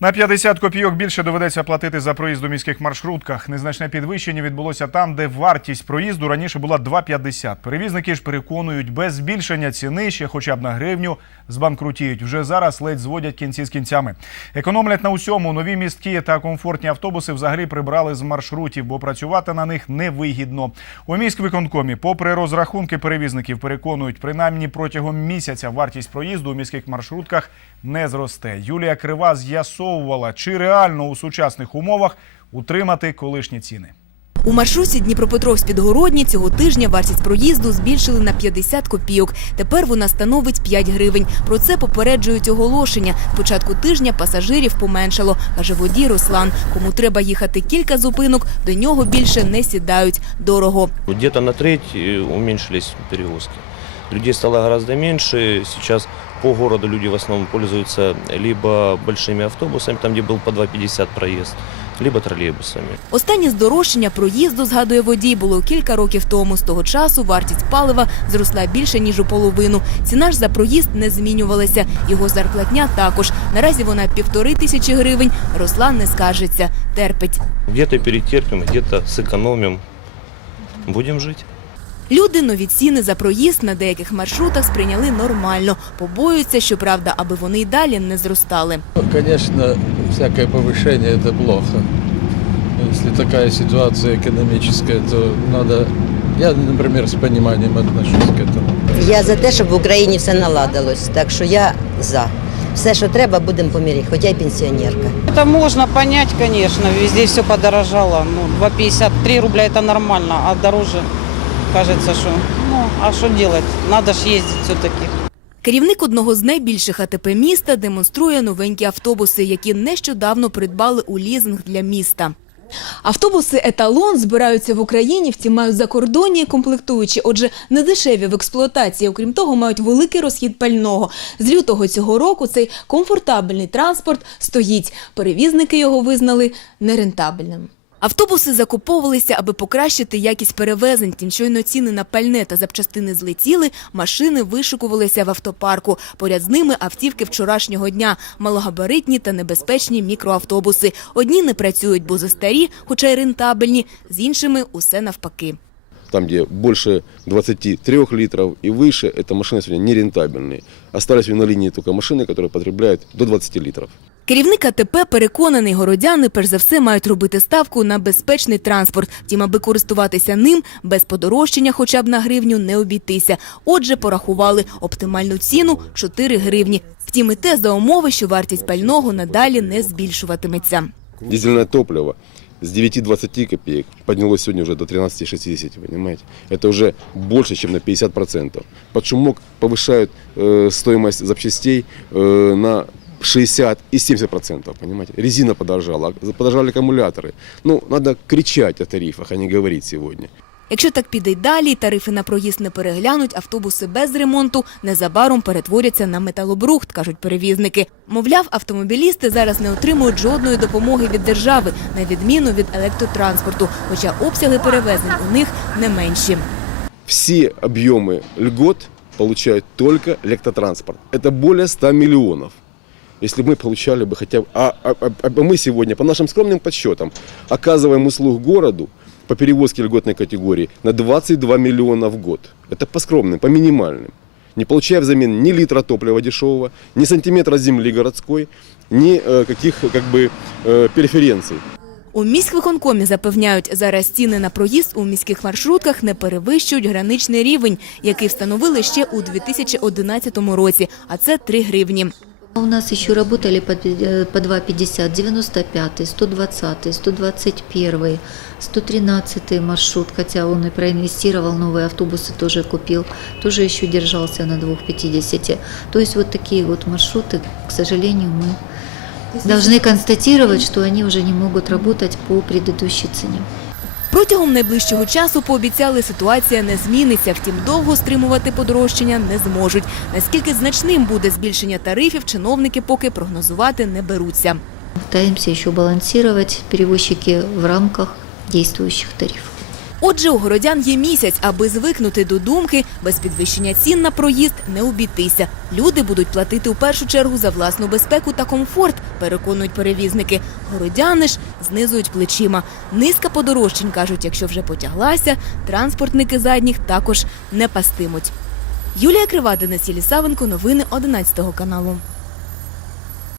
На 50 копійок більше доведеться платити за проїзд у міських маршрутках. Незначне підвищення відбулося там, де вартість проїзду раніше була 2,50. Перевізники ж переконують, без збільшення ціни ще хоча б на гривню збанкрутіють. Вже зараз ледь зводять кінці з кінцями. Економлять на усьому. Нові містки та комфортні автобуси взагалі прибрали з маршрутів, бо працювати на них невигідно. У міськвиконкомі, попри розрахунки перевізників, переконують, принаймні протягом місяця вартість проїзду у міських маршрутках не зросте. Юлія Крива з'ясовувала, чи реально у сучасних умовах утримати колишні ціни. У маршруті Дніпропетровськ-Підгородні цього тижня вартість проїзду збільшили на 50 копійок. Тепер вона становить 5 гривень. Про це попереджують оголошення. З початку тижня пасажирів поменшало, каже водій Руслан. Кому треба їхати кілька зупинок, до нього більше не сідають. Дорого. Где-то на треть э, уменьшились перевозки. Людей стало гораздо меньше. Сейчас по городу люди в основном пользуются либо большими автобусами, там где был по 2,50 проезд, либо троллейбусами. Останнє здорожчання проїзду, згадує водій, було кілька років тому. З того часу вартість палива зросла більше ніж у половину. Ціна ж за проїзд не змінювалася. Його зарплатня також. Наразі вона півтори тисячі гривень. Руслан не скаржиться, терпить. Где-то перетерпим, где-то сэкономим. Будем жить. Люди нові ціни за проїзд на деяких маршрутах сприйняли нормально. Побоюються, щоправда, аби вони й далі не зростали. Ну, Конечно, всякое повышение это плохо. Если такая ситуация экономическая, то надо... Я, например, с пониманием отношусь к этому. Я за те, щоб в Україні все наладилось. Так що я за. Все, що треба, будемо по мірі, хоча й пенсіонерка. Это можно понять, конечно, везде все подорожало. Ну, 2,53 рубля это нормально, а дороже кажется, что, ну, а что делать? Надо ж ездить все-таки. Керівник одного з найбільших АТП міста демонструє новенькі автобуси, які нещодавно придбали у лізинг для міста. Автобуси еталон збираються в Україні, втім мають закордонні комплектуючі, отже, не дешеві в експлуатації. Окрім того, мають великий розхід пального. З лютого цього року цей комфортабельний транспорт стоїть. Перевізники його визнали нерентабельним. Автобуси закуповувалися, аби покращити якість перевезень. Тим щойно ціни на пальне та запчастини злетіли, машини вишикувалися в автопарку. Поряд з ними автівки вчорашнього дня, малогабаритні та небезпечні мікроавтобуси. Одні не працюють, бо застарі, хоча й рентабельні, з іншими усе навпаки. там, где больше 23 литров и выше, это машины сегодня нерентабельные. Остались на линии только машины, которые потребляют до 20 литров. Керівник АТП переконаний, городяни перш за все мають робити ставку на безпечний транспорт. Втім, аби користуватися ним, без подорожчання хоча б на гривню не обійтися. Отже, порахували оптимальну ціну – 4 гривні. Втім, і те за умови, що вартість пального надалі не збільшуватиметься. Дизельное топливо с 9,20 копеек поднялось сегодня уже до 13,60, понимаете? Это уже больше, чем на 50%. Под шумок повышают э, стоимость запчастей э, на 60 и 70%, понимаете? Резина подорожала, подорожали аккумуляторы. Ну, надо кричать о тарифах, а не говорить сегодня. Якщо так піде й далі, тарифи на проїзд не переглянуть, автобуси без ремонту незабаром перетворяться на металобрухт, кажуть перевізники. Мовляв, автомобілісти зараз не отримують жодної допомоги від держави, на відміну від електротранспорту, хоча обсяги перевезень у них не менші. все объемы льгот получает только электротранспорт. Это более 100 миллионов. Если мы получали бы хотя бы... А, а- а- а мы сегодня, по нашим скромным подсчетам, оказываем услуг городу по перевозке льготной категории на 22 миллиона в год. Это по скромным, по минимальным. Не получая взамен ни литра топлива дешевого, ни сантиметра земли городской, ни э, каких как бы э, преференций. У міськвиконкомі запевняють, зараз ціни на проїзд у міських маршрутках не перевищують граничний рівень, який встановили ще у 2011 році, а це 3 гривні. У нас еще работали по 2,50, 95, 120, 121, 113 маршрут, хотя он и проинвестировал, новые автобусы тоже купил, тоже еще держался на 2,50. То есть вот такие вот маршруты, к сожалению, мы должны констатировать, что они уже не могут работать по предыдущей цене. Протягом найближчого часу пообіцяли, ситуація не зміниться. Втім, довго стримувати подорожчання не зможуть. Наскільки значним буде збільшення тарифів, чиновники поки прогнозувати не беруться. Пытаемся еще балансировать перевозчики в рамках действующих тарифов. Отже, у городян є місяць, аби звикнути до думки, без підвищення цін на проїзд не обійтися. Люди будуть платити у першу чергу за власну безпеку та комфорт, переконують перевізники. Городяни ж знизують плечима. Низка подорожчень кажуть, якщо вже потяглася, транспортники задніх також не пастимуть. Юлія Крива, Денис Єлісавенко, новини 11 каналу.